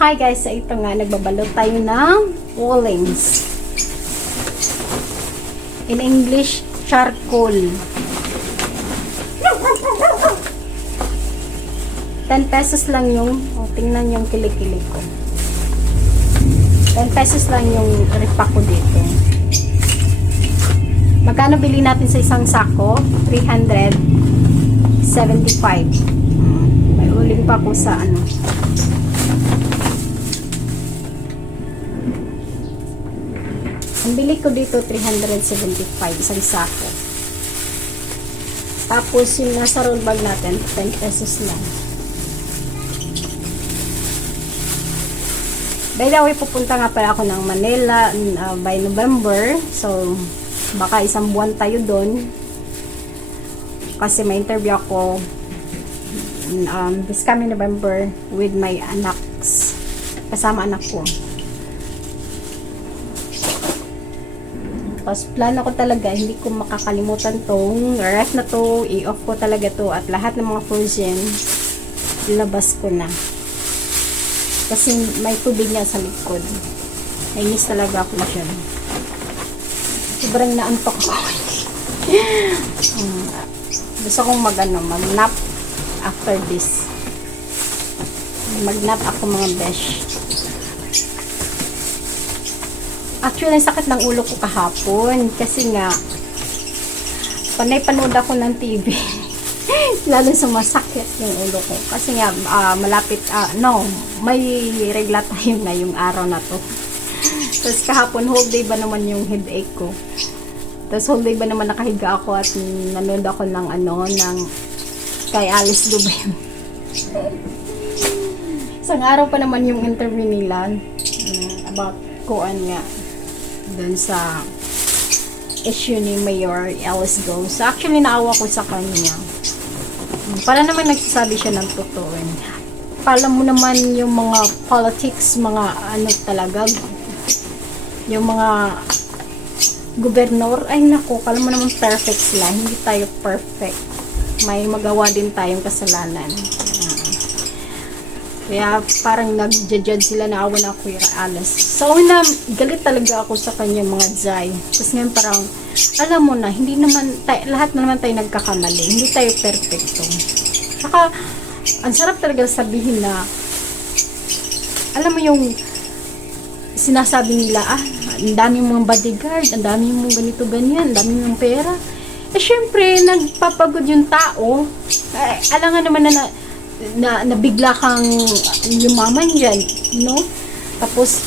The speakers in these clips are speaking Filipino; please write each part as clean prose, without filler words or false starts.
Hi guys, so ito nga, nagbabalot tayo ng woolens. In English, charcoal. 10 pesos lang yung, tingnan yung kilikili ko. 10 pesos lang yung repack ko dito. Magkano bili natin sa isang sako? 375. May uling pa ko sa ano. Ang bili ko dito 375 isang sako. Tapos yung nasa roll bag natin 10 pesos lang. By the way, pupunta nga pala ako ng Manila by November. So, baka isang buwan tayo doon. Kasi may interview ako this coming November with my anaks. Kasama anak ko. Tapos, plano ko talaga, hindi ko makakalimutan tong ref na to. I-off ko talaga to. At lahat ng mga frozen, ilabas ko na. Kasi may tubig niya sa likod. Nainis talaga ako na siya. Sobrang naantok ko. Gusto kong mag-nap after this. Mag-nap ako mga besh. Actually, ang sakit ng ulo ko kahapon. Kasi nga, panay-panood ako ng TV. Lalo sumasakit yung ulo ko. Kasi nga, malapit, may regla time na yung araw na to. Tapos kahapon, whole day ba naman yung headache ko. Tapos whole day ba naman nakahiga ako at nanood ako ng kay Alice Duben. Isang araw pa naman yung interview nila about kuan nga dun sa issue ni Mayor Alice Go. So actually, naawa ko sa kanya. Para naman nagsasabi siya ng totoo. Pala mo naman yung mga politics, mga talaga, yung mga gobernador, ay nako, kala mo naman perfect sila. Hindi tayo perfect. May magawa din tayong kasalanan. Kaya parang nag-judge sila, naawa na ako yung Alice. So galit talaga ako sa kanya mga Zay. Tapos ngayon parang, alam mo na, hindi naman lahat na naman tayo nagkakamali. Hindi tayo perfecto. Saka, ang sarap talaga sabihin na, alam mo yung sinasabi nila, ang dami mong bodyguard, ang dami mong ganito ganyan, ang dami mong pera. Eh syempre, nagpapagod yung tao. Alangan naman na bigla kang yumaman dyan, no? Tapos,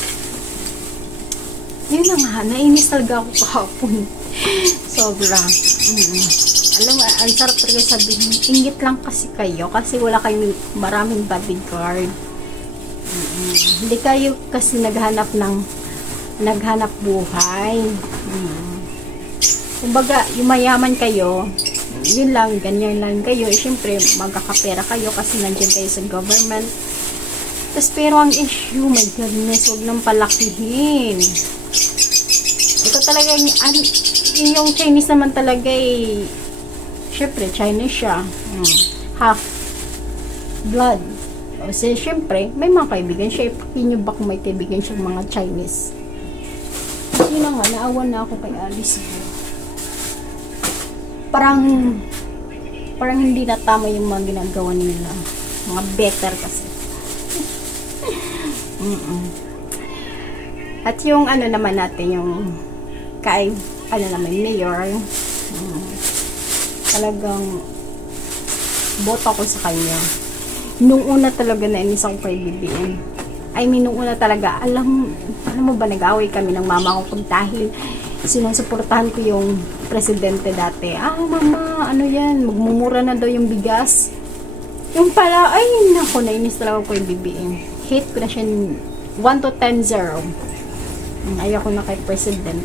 yun na nga, nainis talaga ako kahapon. Sobra. Alam mo, ang sarap talaga sabihin, ingit lang kasi kayo, kasi wala kayong maraming bodyguard. Hindi kayo kasi naghanap buhay. Kumbaga, yung mayaman kayo, yun lang, ganyan lang kayo. Eh, syempre, magkakapera kayo kasi nandiyan kayo sa government. Tapos, pero ang issue, my goodness, huwag nang palakihin. Ito talaga, yung Chinese naman talaga syempre, Chinese siya. Half blood. Kasi, syempre, may mga kaibigan siya. Ipakinin nyo ba kung may kaibigan siyang mga Chinese? Yun na nga, naawa na ako kay Alice. Parang hindi na tama yung mga ginagawa nila. Mga better kasi. At yung naman natin, yung kay, mayor, talagang boto ko sa kanya. Nung una talaga nainis ako kay BBM. Nung una talaga, alam mo ba, nag-away kami ng mama ko dahil sinusuportahan ko yung presidente dati. Mama, yan, magmumura na daw yung bigas. Yung pala, nako, nainis talaga ko yung BBM. Hate ko na siya 1 to 10, 0. Ayoko na kay president.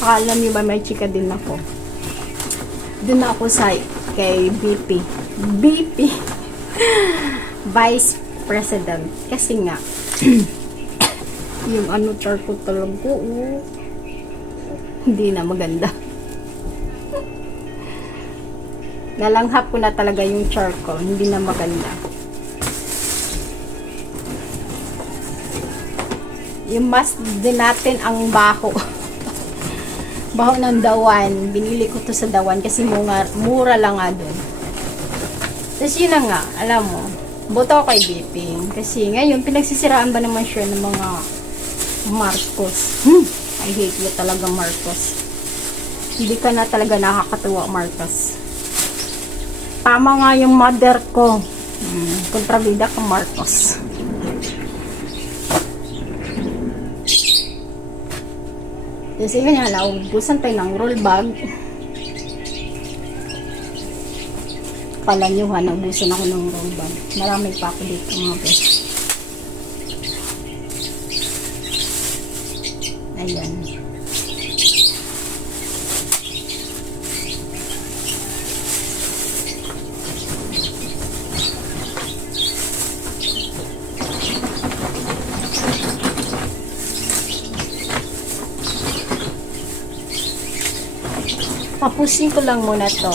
Saka alam niyo ba, may chika din ako. Doon ako kay BP. Vice President. Kasi nga, yung char ko talaga, hindi na maganda. Nalanghap ko na talaga yung charcoal. Hindi na maganda. Yung mask din natin ang baho. Baho ng Dawan. Binili ko to sa Dawan kasi mura lang nga dun. Tapos yun na nga, alam mo, boto ako kay Biping. Kasi ngayon, pinagsisiraan ba naman siya ng mga Marcos. I hate you talaga, Marcos. Hindi ka na talaga nakakatuwa, Marcos. Tama nga yung mother ko. Kontrabida ka, Marcos. Kasi yun nga, naubusan tayo ng roll bag. Pala nyo ha, naubusan ako ng roll bag. Marami pa ako dito, mga bes. Ayan. Tapusin ko lang muna to.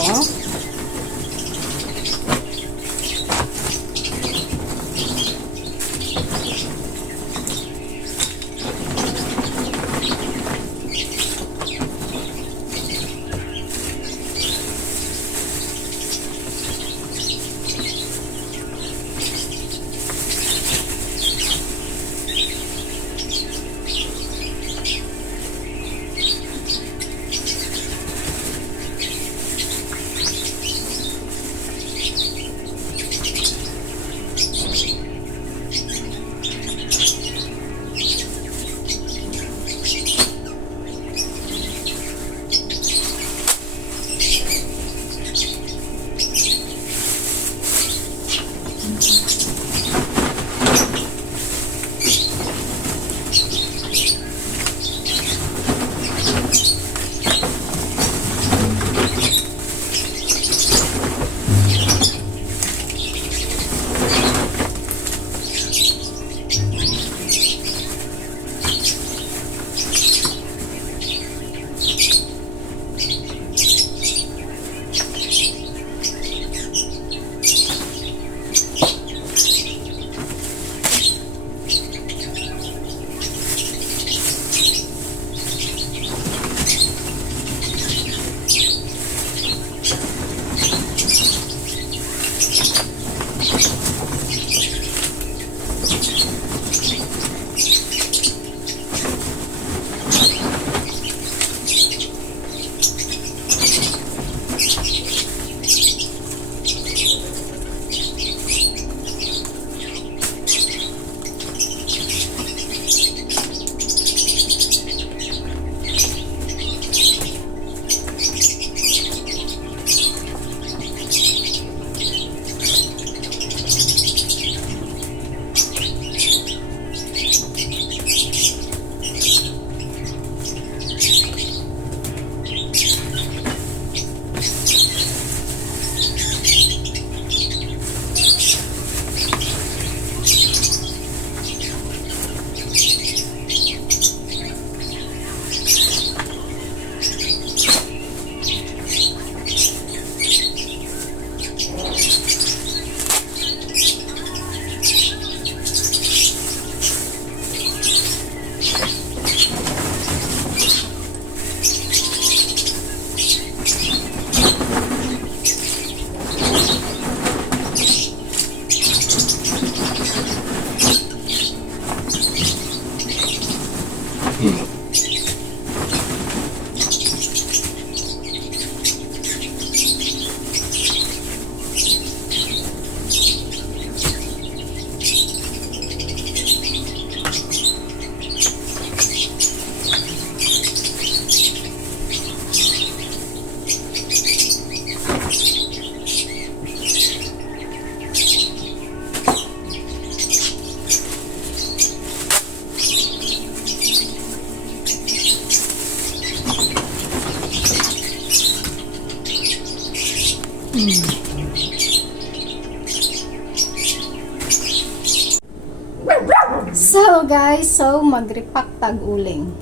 So guys, so mag-repack tag-uling.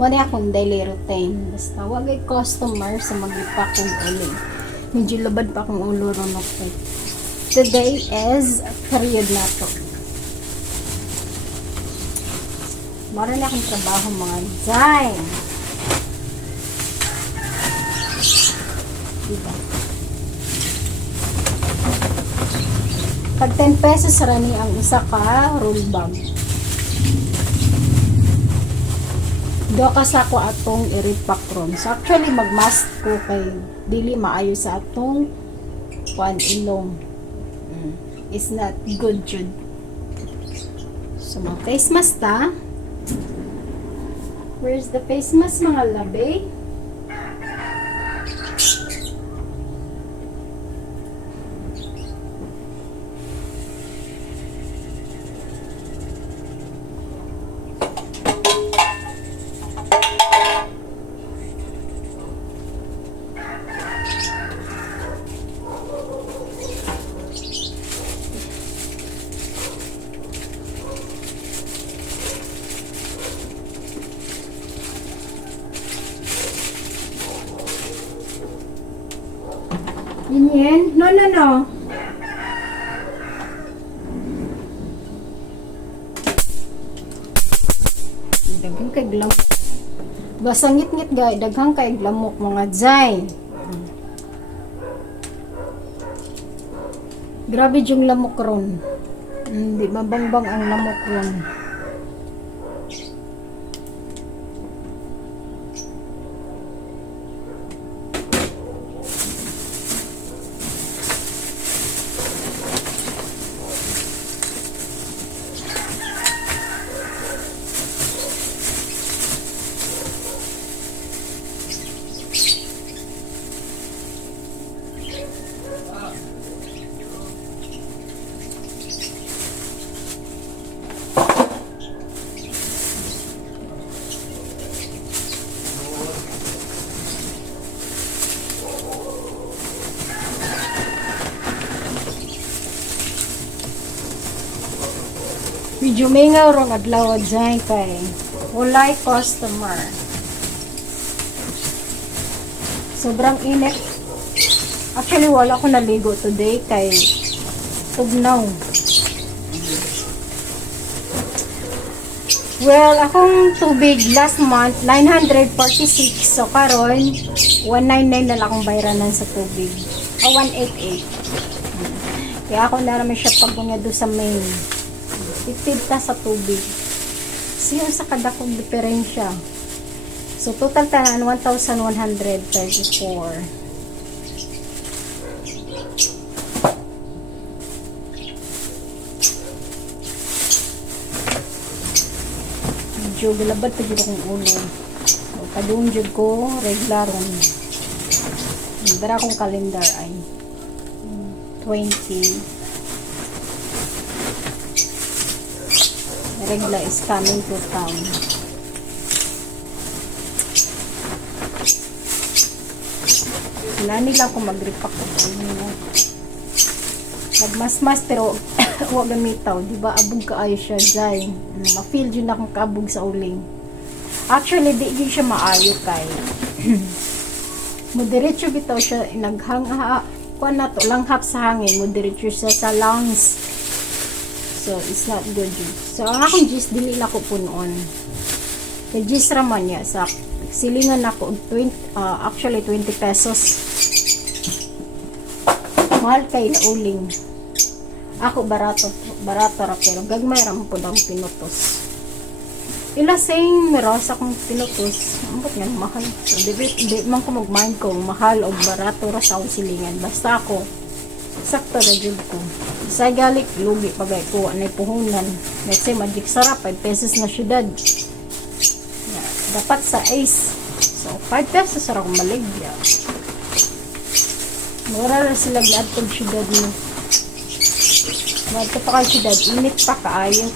Muna akong daily routine. Basta wag ay customer sa mag-ipak kong ulo. Medyo labad pa akong ulo ron ako. Today is period na to. Mara na akong trabaho mga Zay. Diba? Pag 10 pesos rani ang isa ka roll bag. Do ka sa ko atong i-repack ron. So actually mag-mask ko kay dili maayo sa atong ilong. It's not good jud. So mga face mask ta. Where's the face mask mga labi? Yan. No. Daghang kay glamok. Basta ngit-ngit gay, daghang kay glamok mga Zay. Grabe yung lamok ron. Hindi mabangbang ang lamok ron. Medyo may nga rong adlaw dyan kay walay customer. Sobrang init. Actually wala ko naligo today kay tugnaw. Well, akong tubig last month 946, so karon 199 na lang akong bayranan sa tubig. 188. Kaya ako na naman siya pagbunya do sa main. Tipid ta sa tubig. Siya sa kada kong diferensya. So total tanan 1,134. Medyo bilabad pa dito kong ulo. So kadung jud ko reglaron. Dara akong kalendar ay 20. Regla is coming to town. Nani lang ko mag-repack ko. Nagmas-mas pero huwag gamitaw. Diba abog kaayo siya dyan. Ma-feel yun akong kabog sa uling. Actually, di yun siya maayo kay. Moderate bitaw siya. Kuha na to. Langhap sa hangin. Moderate siya sa lungs. So, it's not good yun. So, ang akong gis, dili na ko po noon. Kaya gis raman niya. Sa silingan ako, actually 20 pesos. Mahal kay na uling. Ako barato ra pero gagmay raman po daw pinutos. Ilasing meros akong pinutos. Ambot nga mahal. So, di man ko mag-mind ko mahal o barato ra sa silingan. Basta ako, sakto na dyan ko. Sa galik, lugi pagay ko, anay puhunan. Let's say, magic sarap, 5 pesos na syudad. Dapat sa Ace. So, 5 pesos sarap maligya. Mura na sila giadtog syudad mo. Ito pa kayo syudad, init pa kaayo.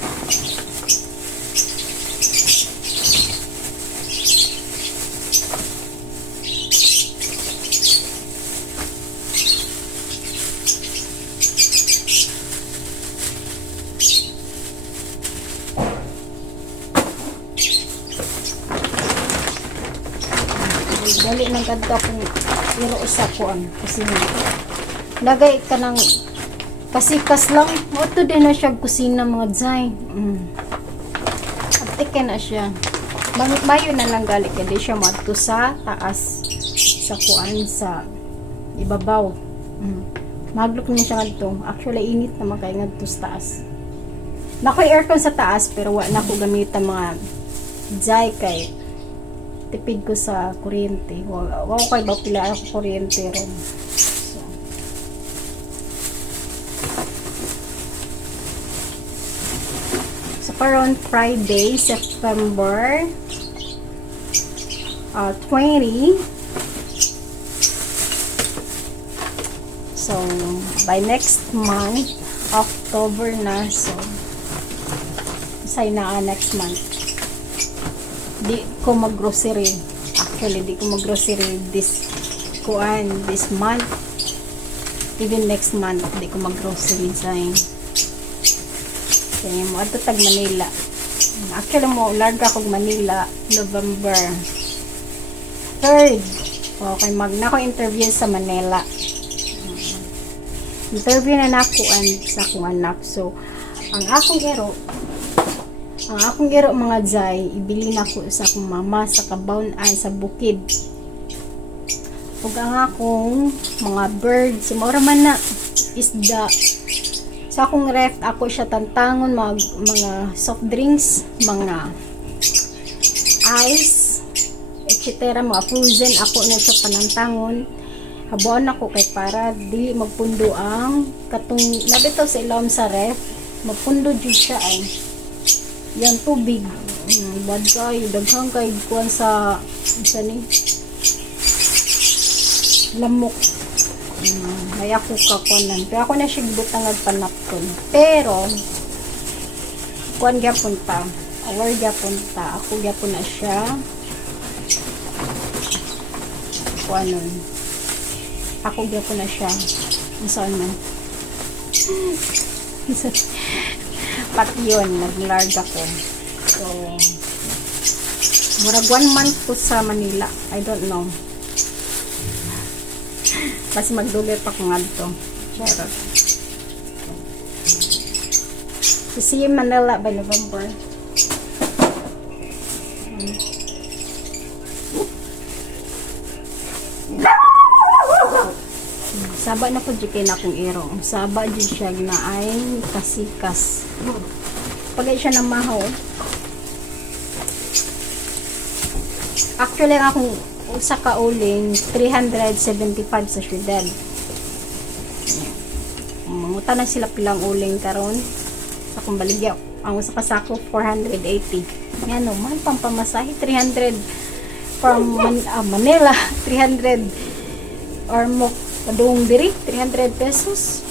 kadto akong iro sa kuan kusina. Lagay ka ng pasikas lang. Oto din na siya kusina mga Zay. Atike na siya. Bayo na lang gali kaya siya madto sa taas sa kuan sa ibabaw. Maglok na siya ngadto. Actually init na makay ngadto sa taas. Nakoy aircon sa taas pero wala na ko gamitan mga Zay kay tipid ko sa kuryente. Wala kay ba pila ako kuryente ron. So around Friday, September 20. So by next month, October na, so say na next month. Di ko mag-grocery. Actually, di ko mag-grocery this month. Even next month, di ko mag-grocery sign. Kaya mo ato tag Manila. Actually mo larga kog Manila November 3rd. Okay, magna ko interview sa Manila. Interview na nakuan sa akong anak. So, ang akong ero mga Zay, ibili na ko sa akong mama sa Kabawn ay sa bukid. Ug ang akong mga birds, mura man na isda. Sa akong ref, ako siya tantangon mga soft drinks, mga ice, etc. mga frozen, ako na siya panantangon. Habuan ako kay para dili magpundo ang katong nabitaw sa ilawom sa ref, magpundo jud siya ay. Yan tubig. Bad kayo. Daghang kayo kuhan sa ni lamok. Ay ako kakuanan. Pero ako na siya gibutangag panapton. Pero kuhan gyapon ta. Aware gyapon ta. Ako gyapon na siya. Kuhanon. Ako gyapon na siya. Saan man. Pati yun, nag-large ako. So, murag 1 month po sa Manila. I don't know. Kasi magdugay pa kung adto. Charot. So, see you in Manila by November. Saba na po dyan kayo na akong iro. Saba dyan siya na ay kasikas. Pagay siya ng mahaw. Actually, ang akong usa ka uling 375 sa syudad. Manguta na sila pilang uling karon sa akong baligya. Ang usa ka sako 480. Yan o, mahal pang pamasahe. 300 from Manila. 300 or mo padung diri 300 pesos.